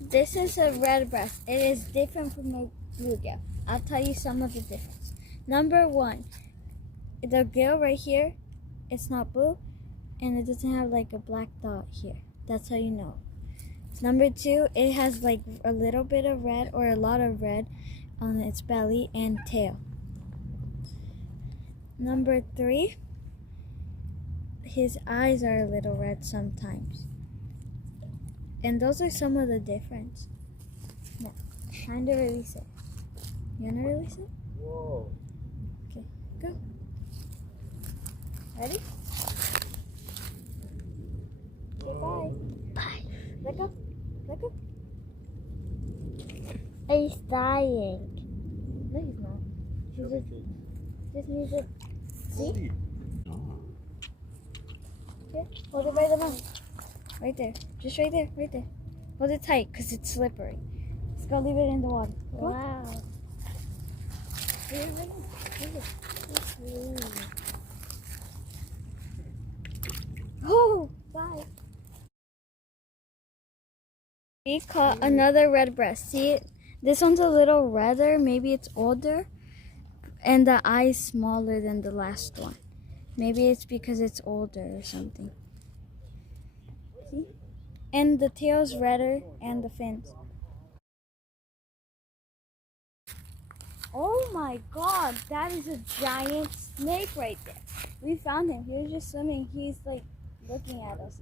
This is a redbreast. It is different from a bluegill. I'll tell you some of the difference. Number one, the gill right here, it's not blue, and it doesn't have like a black dot here. That's how you know. Number two, it has like a little bit of red or a lot of red on its belly and tail. Number three, his eyes are a little red sometimes. And those are some of the difference. Now, time to release it. You wanna release it? Whoa. Okay, go. Ready? Okay, bye. Bye. Let go. Let go. He's dying. No, he's not. He just needs it. See? Here, hold it by the mouth. Right there. Just right there. Right there. Hold it tight because it's slippery. Let's go leave it in the water. Come on. Wow. Here, right here. Right here. Oh, bye. We caught another redbreast. See it? This one's a little redder. Maybe it's older. And the eye's smaller than the last one. Maybe it's because it's older or something. See? And the tail's redder and the fins. Oh my god, that is a giant snake right there. We found him. He was just swimming. He's like looking at us.